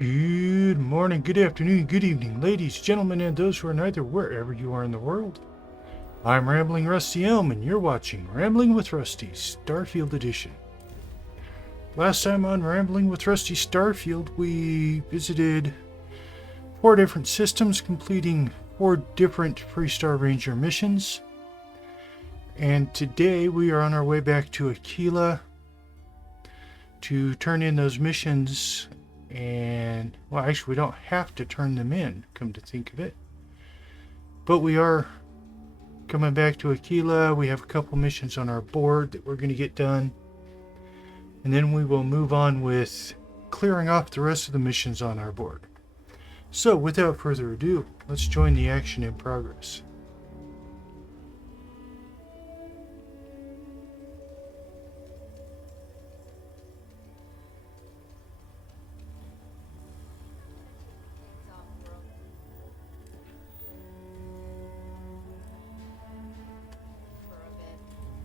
Good morning, good afternoon, good evening, ladies, gentlemen, and those who are neither, wherever you are in the world. I'm Rambling Rusty Elm, and you're watching Rambling with Rusty, Starfield Edition. Last time on Rambling with Rusty Starfield, we visited 4 different systems, completing 4 different Freestar Ranger missions. And today we are on our way back to Akila to turn in those missions. And, well, actually, we don't have to turn them in, come to think of it. But we are coming back to Akila. We have a couple missions on our board that we're going to get done. And then we will move on with clearing off the rest of the missions on our board. So, without further ado, let's join the action in progress.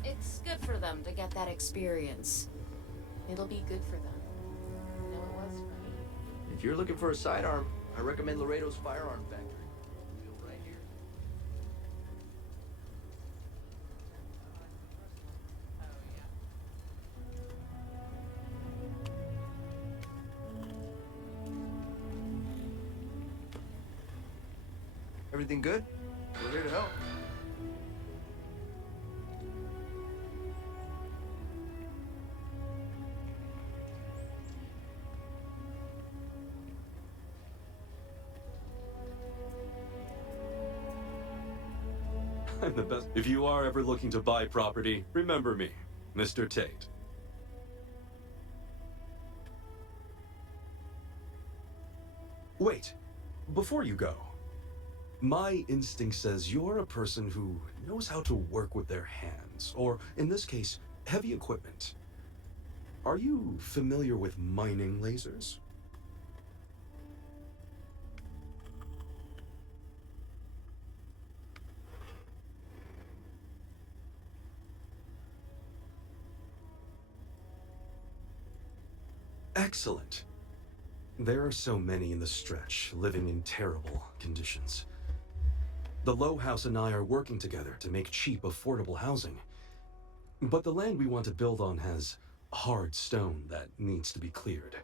It's good for them to get that experience. It'll be good for them. I know it was for me. If you're looking for a sidearm, I recommend Laredo's Firearm Factory. Built right here. Everything good? We're here to help. I'm the best. If you are ever looking to buy property, remember me, Mr. Tate. Wait, before you go, my instinct says you're a person who knows how to work with their hands, or in this case, heavy equipment. Are you familiar with mining lasers? Excellent. There are so many in the stretch, living in terrible conditions. The Low House and I are working together to make cheap, affordable housing. But the land we want to build on has hard stone that needs to be cleared.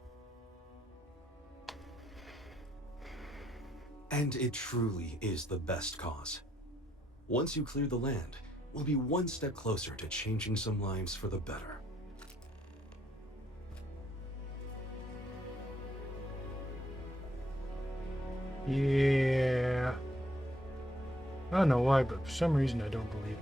And it truly is the best cause. Once you clear the land, we'll be one step closer to changing some lives for the better. Yeah. I don't know why, but for some reason I don't believe it.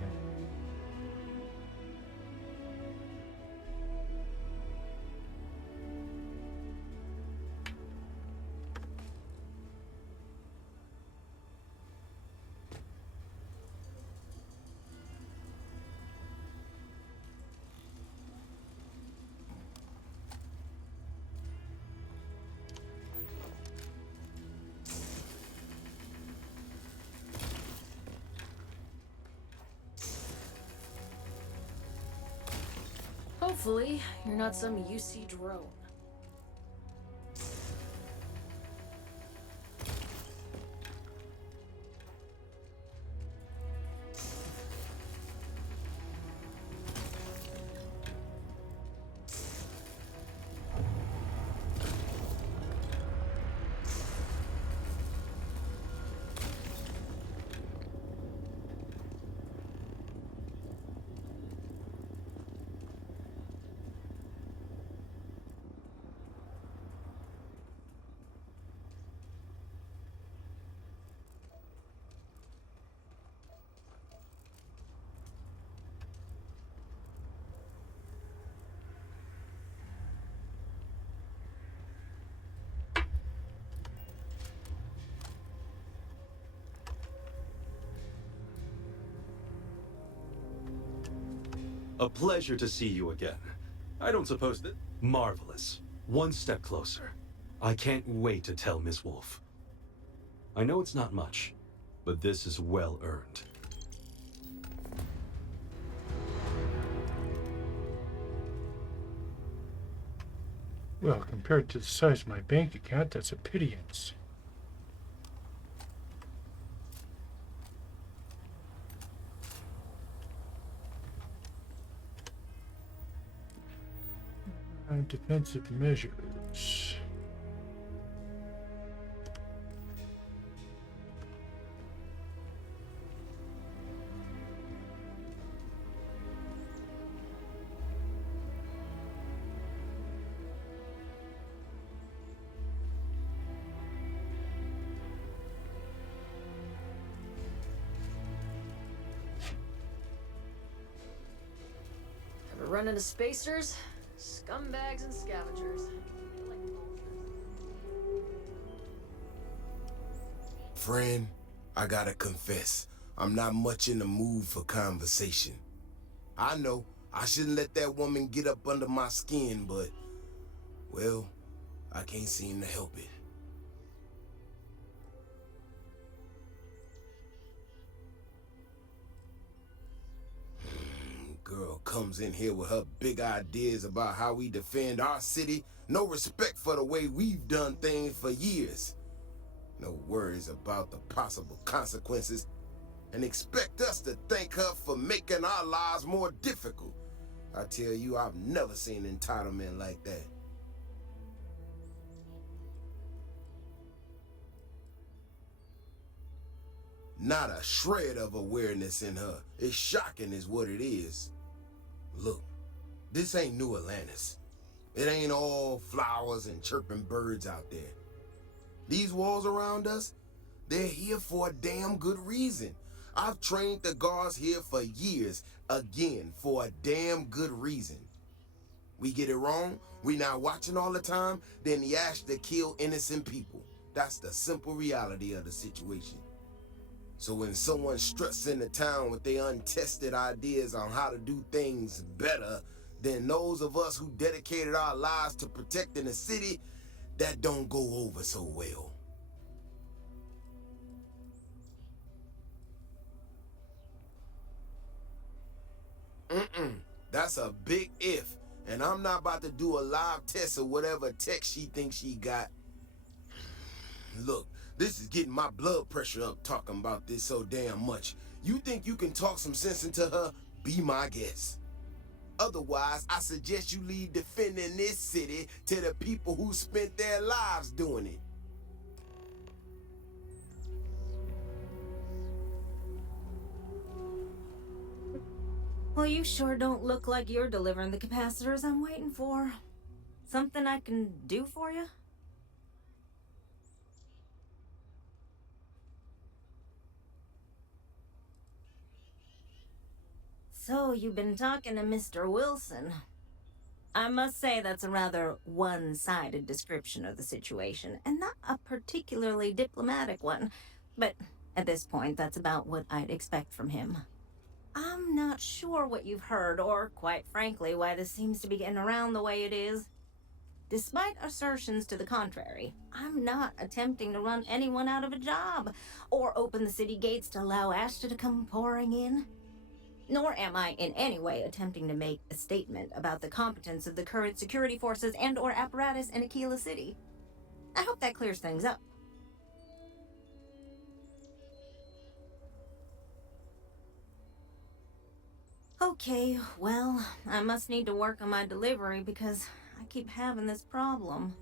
Hopefully, you're not some UC drone. A pleasure to see you again. I don't suppose that... Marvelous. One step closer. I can't wait to tell Ms. Wolf. I know it's not much, but this is well earned. Well, compared to the size of my bank account, that's a pittance. Defensive measures. Ever run into spacers? Scumbags and scavengers. Friend, I gotta confess, I'm not much in the mood for conversation. I know I shouldn't let that woman get up under my skin, but, well, I can't seem to help it. Girl comes in here with her big ideas about how we defend our city, no respect for the way we've done things for years. No worries about the possible consequences, and expect us to thank her for making our lives more difficult. I tell you, I've never seen entitlement like that. Not a shred of awareness in her. It's shocking is what it is. Look, this ain't New Atlantis. It ain't all flowers and chirping birds out there. These walls around us, they're here for a damn good reason. I've trained the guards here for years, again, for a damn good reason. We get it wrong, we not watching all the time, then he asked to kill innocent people. That's the simple reality of the situation. So when someone struts into town with their untested ideas on how to do things better than those of us who dedicated our lives to protecting the city, that don't go over so well. That's a big if, and I'm not about to do a live test of whatever tech she thinks she got. Look, this is getting my blood pressure up talking about this so damn much. You think you can talk some sense into her? Be my guest. Otherwise, I suggest you leave defending this city to the people who spent their lives doing it. Well, you sure don't look like you're delivering the capacitors I'm waiting for. Something I can do for you? So, you've been talking to Mr. Wilson. I must say that's a rather one-sided description of the situation, and not a particularly diplomatic one. But at this point, that's about what I'd expect from him. I'm not sure what you've heard, or quite frankly, why this seems to be getting around the way it is. Despite assertions to the contrary, I'm not attempting to run anyone out of a job, or open the city gates to allow Ashta to come pouring in. Nor am I in any way attempting to make a statement about the competence of the current security forces and/or apparatus in Akila City. I hope that clears things up. Okay, well, I must need to work on my delivery because I keep having this problem.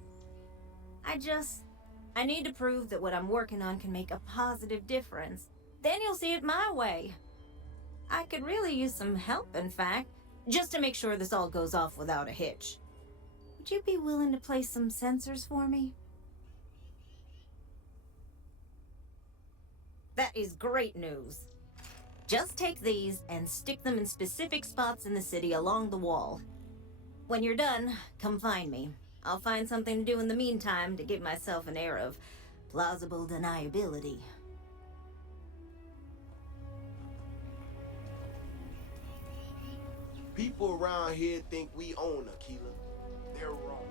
I need to prove that what I'm working on can make a positive difference. Then you'll see it my way. I could really use some help, in fact, just to make sure this all goes off without a hitch. Would you be willing to place some sensors for me? That is great news. Just take these and stick them in specific spots in the city along the wall. When you're done, come find me. I'll find something to do in the meantime to give myself an air of plausible deniability. People around here think we own Akila. They're wrong.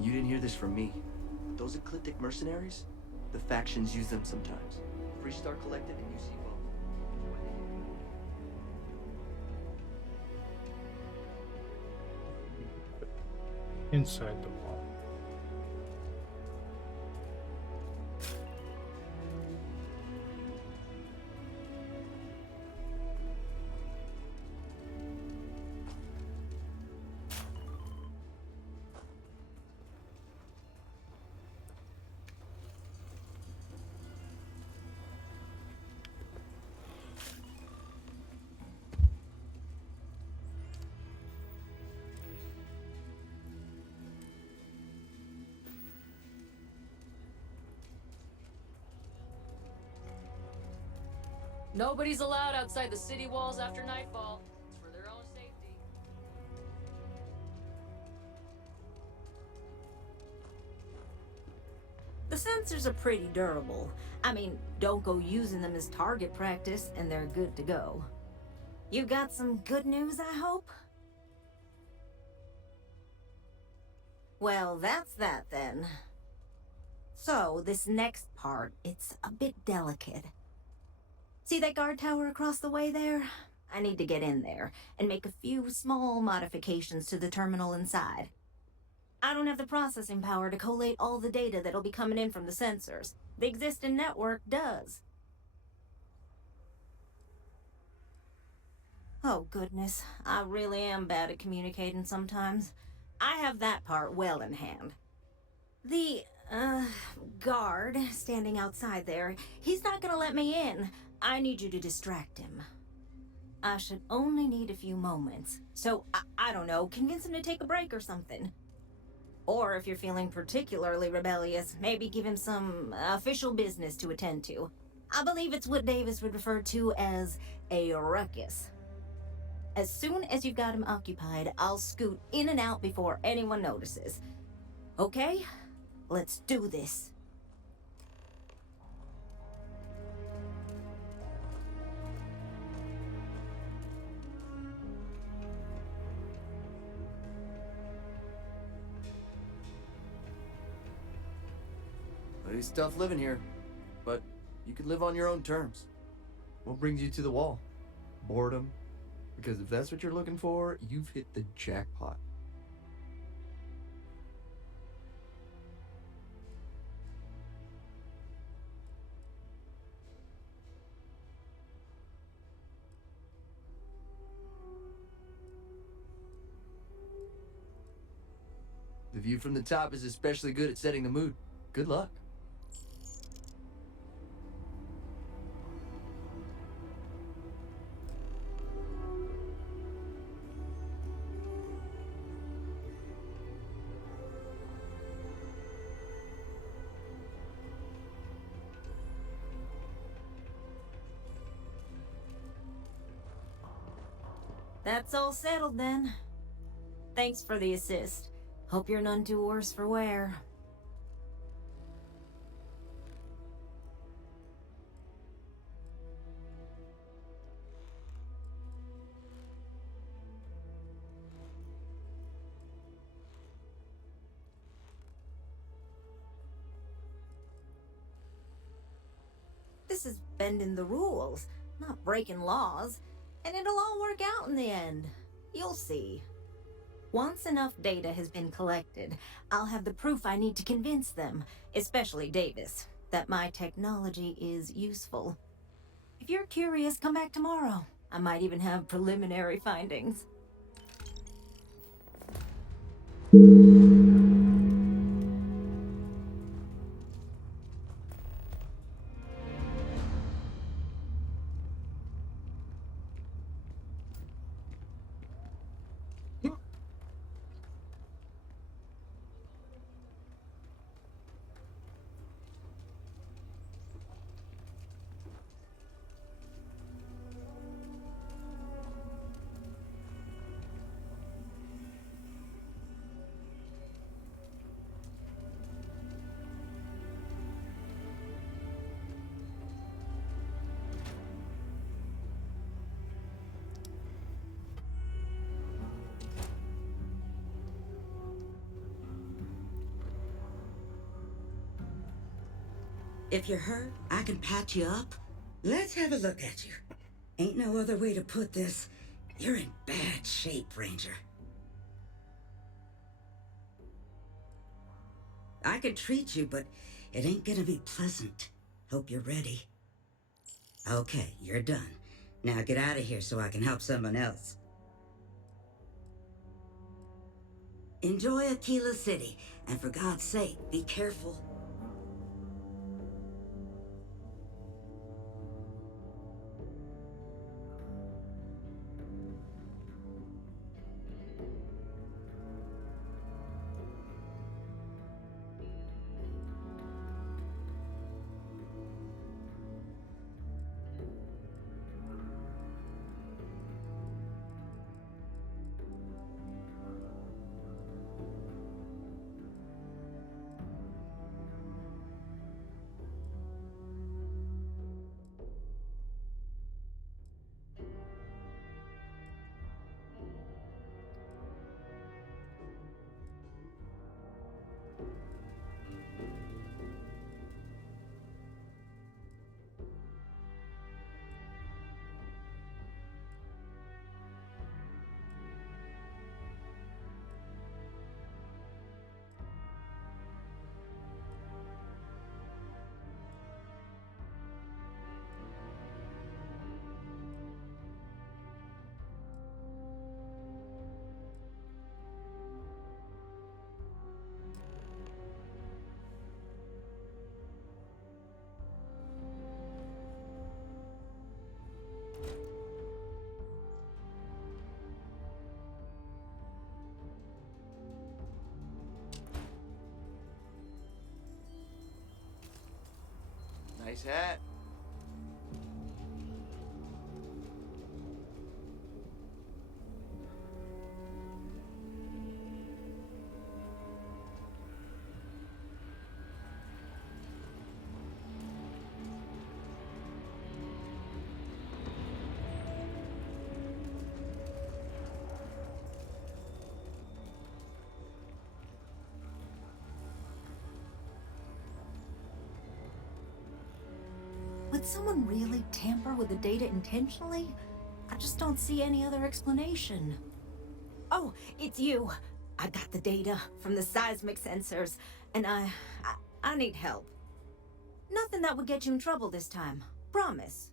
You didn't hear this from me. Those eclectic mercenaries, the factions use them sometimes. Free Star Collective and UC both. Inside the wall. Nobody's allowed outside the city walls after nightfall. It's for their own safety. The sensors are pretty durable. I mean, don't go using them as target practice and they're good to go. You got some good news, I hope? Well, that's that then. So, this next part, it's a bit delicate. See that guard tower across the way there? I need to get in there and make a few small modifications to the terminal inside. I don't have the processing power to collate all the data that'll be coming in from the sensors. The existing network does. Oh goodness, I really am bad at communicating sometimes. I have that part well in hand. The, guard standing outside there, he's not gonna let me in. I need you to distract him. I should only need a few moments. So, I don't know, convince him to take a break or something. Or if you're feeling particularly rebellious, maybe give him some official business to attend to. I believe it's what Davis would refer to as a ruckus. As soon as you've got him occupied, I'll scoot in and out before anyone notices. Okay? Let's do this. It's tough living here, but you can live on your own terms. What brings you to the wall? Boredom? Because if that's what you're looking for, you've hit the jackpot. The view from the top is especially good at setting the mood. Good luck. That's all settled then. Thanks for the assist. Hope you're none too worse for wear. This is bending the rules, not breaking laws. And it'll all work out in the end. You'll see. Once enough data has been collected, I'll have the proof I need to convince them, especially Davis, that my technology is useful. If you're curious, come back tomorrow. I might even have preliminary findings. If you're hurt, I can patch you up. Let's have a look at you. Ain't no other way to put this. You're in bad shape, Ranger. I could treat you, but it ain't gonna be pleasant. Hope you're ready. Okay, you're done. Now get out of here so I can help someone else. Enjoy Akila City, and for God's sake, be careful. Nice hat. Would someone really tamper with the data intentionally? I just don't see any other explanation. Oh, it's you. I got the data from the seismic sensors, and I need help. Nothing that would get you in trouble this time. Promise.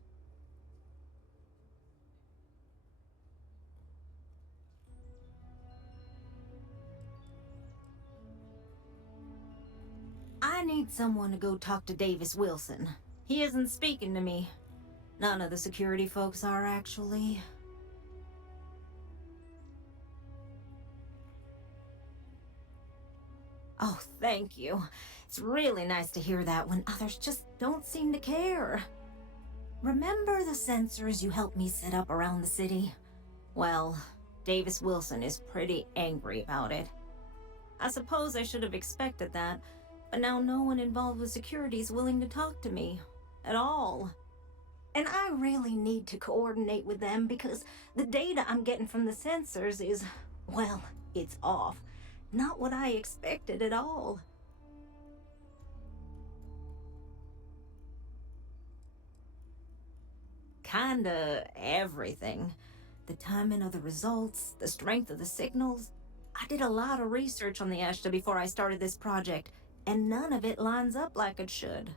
I need someone to go talk to Davis Wilson. He isn't speaking to me. None of the security folks are, actually. Oh, thank you. It's really nice to hear that when others just don't seem to care. Remember the sensors you helped me set up around the city? Well, Davis Wilson is pretty angry about it. I suppose I should have expected that, but now no one involved with security is willing to talk to me. At all. And I really need to coordinate with them because the data I'm getting from the sensors is, well, it's off. Not what I expected at all. Kinda everything. The timing of the results, the strength of the signals. I did a lot of research on the Ashta before I started this project, and none of it lines up like it should.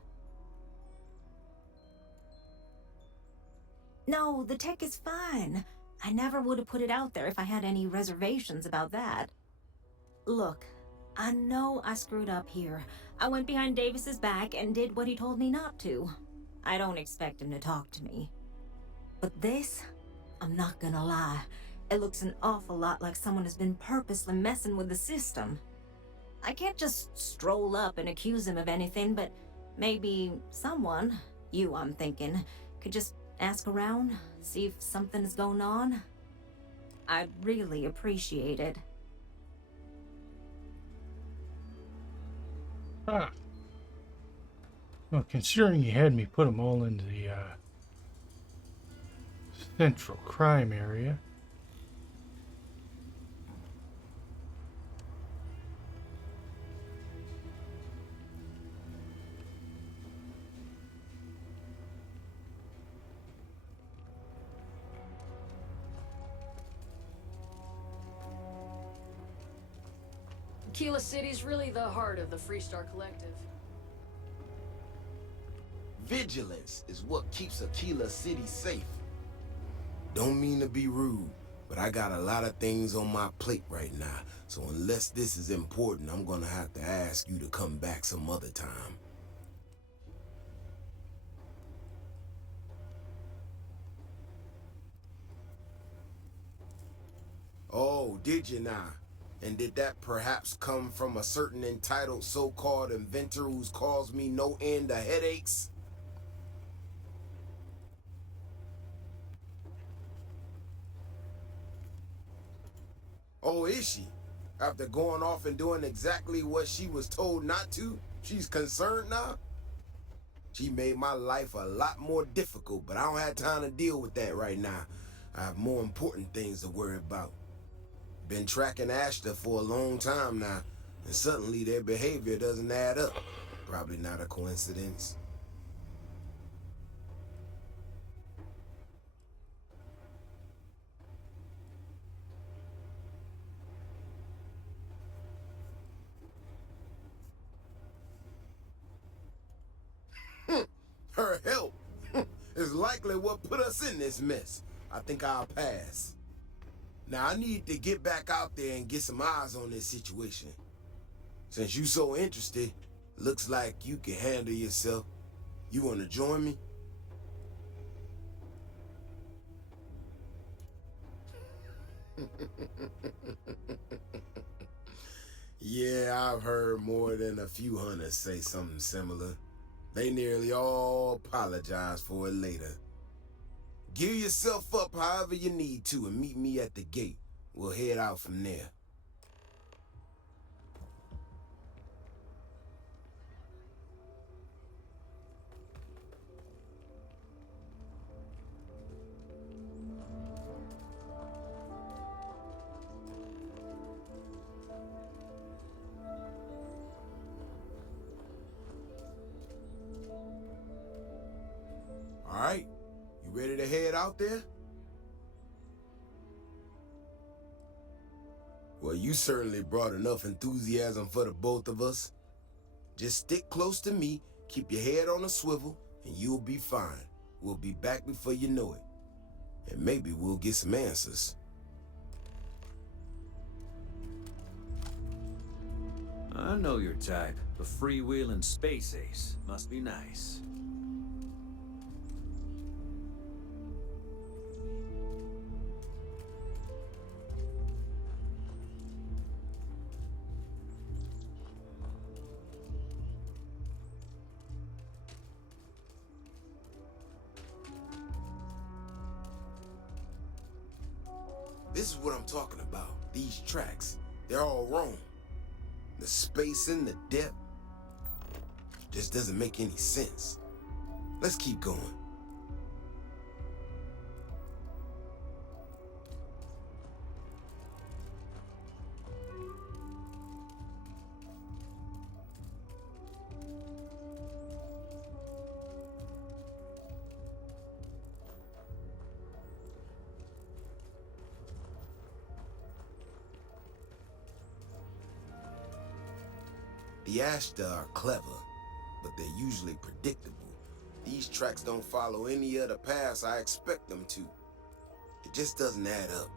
No, the tech is fine. I never would have put it out there if I had any reservations about that. Look, I know I screwed up here. I went behind Davis's back and did what he told me not to. I don't expect him to talk to me. But this, I'm not gonna lie, it looks an awful lot like someone has been purposely messing with the system. I can't just stroll up and accuse him of anything, but maybe someone, you I'm thinking, could just ask around, see if something is going on. I'd really appreciate it. Ah. Well, considering you had me put them all into the central crime area. Akila City's really the heart of the Freestar Collective. Vigilance is what keeps Akila City safe. Don't mean to be rude, but I got a lot of things on my plate right now, so unless this is important, I'm gonna have to ask you to come back some other time. Oh, did you now? And did that perhaps come from a certain entitled so-called inventor who's caused me no end of headaches? Oh, is she? After going off and doing exactly what she was told not to, she's concerned now? She made my life a lot more difficult, but I don't have time to deal with that right now. I have more important things to worry about. Been tracking Ashton for a long time now, and suddenly their behavior doesn't add up. Probably not a coincidence. Her help is likely what put us in this mess. I think I'll pass. Now I need to get back out there and get some eyes on this situation. Since you so interested, looks like you can handle yourself. You wanna join me? Yeah, I've heard more than a few hunters say something similar. They nearly all apologize for it later. Gear yourself up however you need to and meet me at the gate. We'll head out from there. All right, you ready to head out there? Well, you certainly brought enough enthusiasm for the both of us. Just stick close to me, keep your head on a swivel, and you'll be fine. We'll be back before you know it. And maybe we'll get some answers. I know your type. A freewheeling space ace. Must be nice. This is what I'm talking about. These tracks, they're all wrong. The spacing, the depth, just doesn't make any sense. Let's keep going. The Ashta are clever, but they're usually predictable. These tracks don't follow any other paths I expect them to. It just doesn't add up.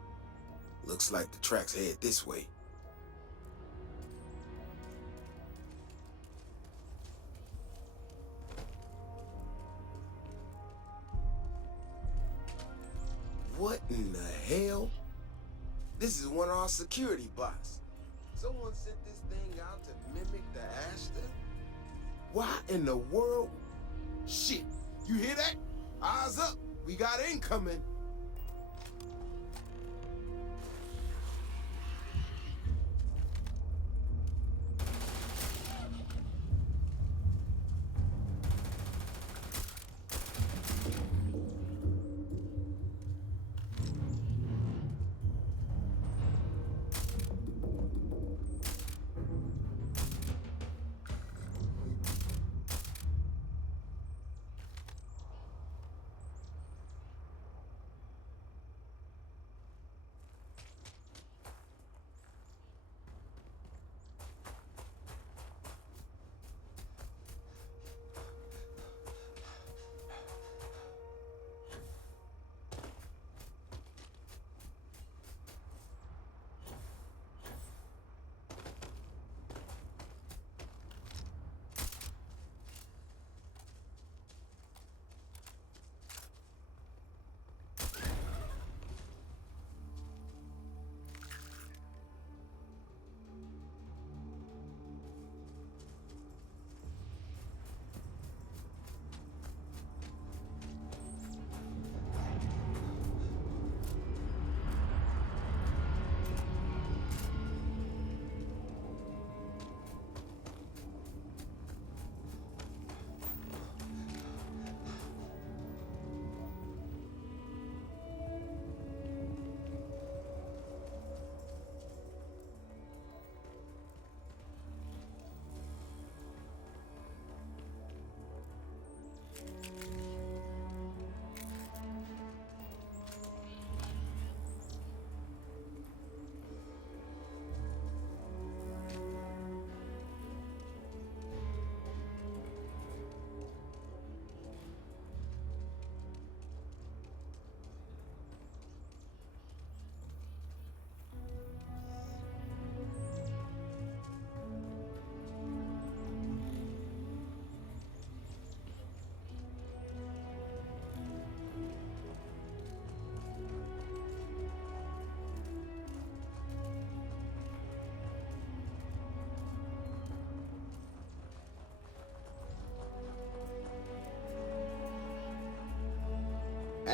Looks like the tracks head this way. What in the hell? This is one of our security bots. Someone sent this thing out to mimic the Ashta? Why in the world? Shit, you hear that? Eyes up, we got incoming.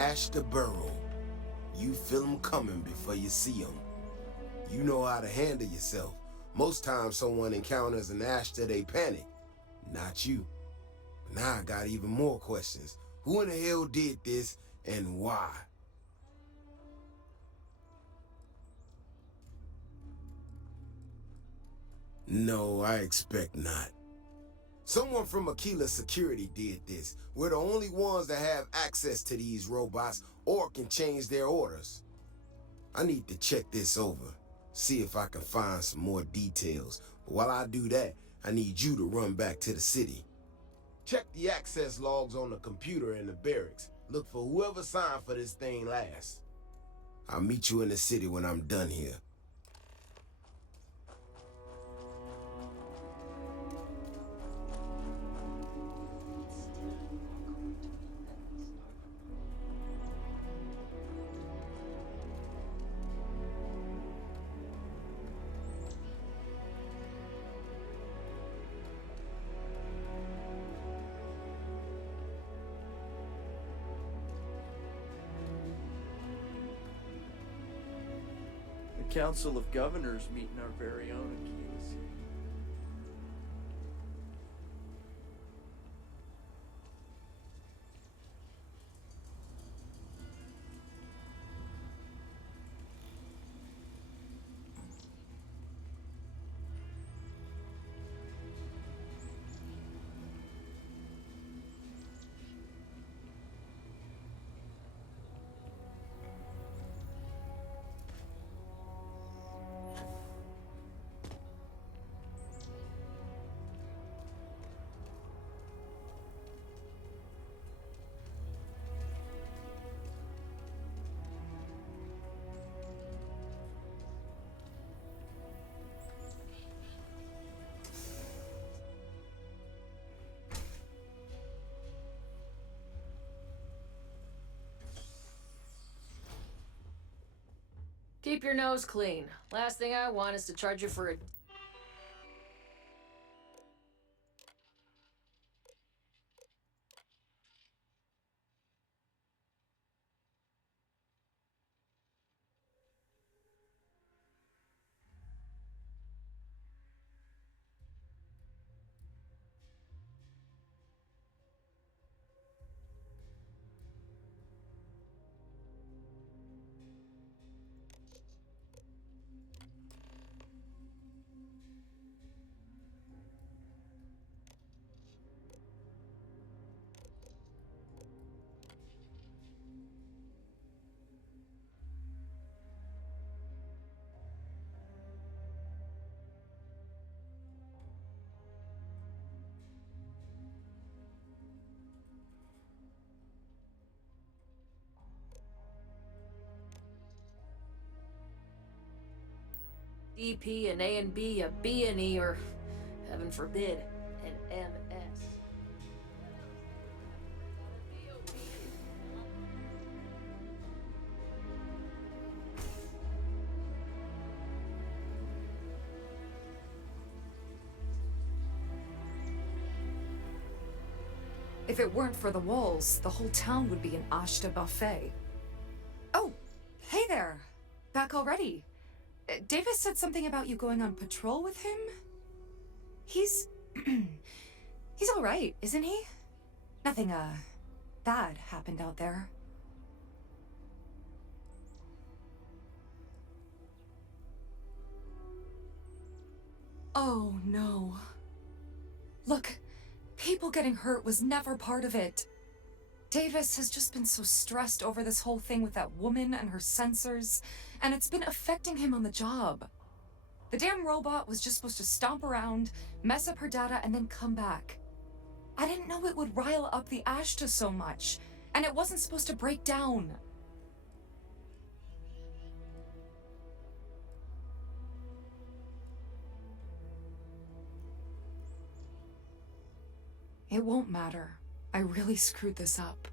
Ashta Burrow. You feel 'em coming before you see 'em. You know how to handle yourself. Most times someone encounters an Ashta, they panic. Not you. Now I got even more questions. Who in the hell did this, and why? No, I expect not. Someone from Akila Security did this. We're the only ones that have access to these robots or can change their orders. I need to check this over, see if I can find some more details. But while I do that, I need you to run back to the city. Check the access logs on the computer in the barracks. Look for whoever signed for this thing last. I'll meet you in the city when I'm done here. The Council of Governors meeting our very own Akila City. Keep your nose clean. Last thing I want is to charge you for a... DP, an A and B, a B and E, or, heaven forbid, an MS. If it weren't for the walls, the whole town would be an Ashta buffet. Oh, hey there. Back already. Davis said something about you going on patrol with him? He's... he's alright, isn't he? Nothing, bad happened out there. Oh, no. Look, people getting hurt was never part of it. Davis has just been so stressed over this whole thing with that woman and her sensors, and it's been affecting him on the job. The damn robot was just supposed to stomp around, mess up her data, and then come back. I didn't know it would rile up the Ashta so much, and it wasn't supposed to break down. It won't matter. I really screwed this up.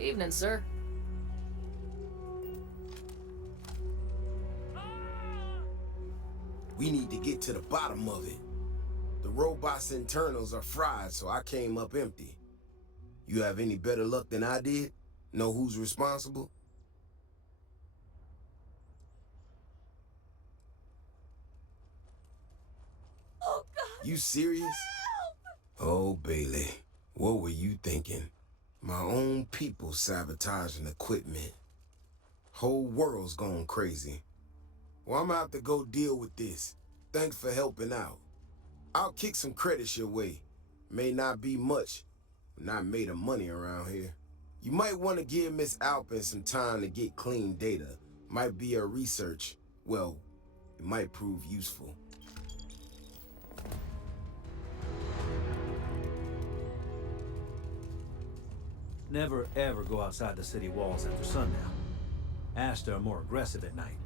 Evening, sir. We need to get to the bottom of it. The robot's internals are fried, so I came up empty. You have any better luck than I did? Know who's responsible? Oh, God. You serious? Oh, Bailey, what were you thinking? My own people sabotaging equipment. Whole world's gone crazy. Well, I'm gonna have to go deal with this. Thanks for helping out. I'll kick some credits your way. May not be much, but not made of money around here. You might want to give Miss Alpin some time to get clean data. Might be her research. Well, it might prove useful. Never ever go outside the city walls after sundown. Ashta are more aggressive at night.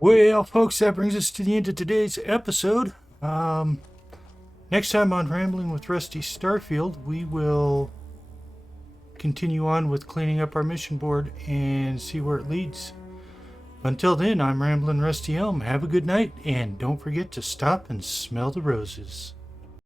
Well, folks, that brings us to the end of today's episode. Next time on Rambling with Rusty Starfield, we will continue on with cleaning up our mission board and see where it leads. Until then, I'm Ramblin' Rusty Elm. Have a good night, and don't forget to stop and smell the roses.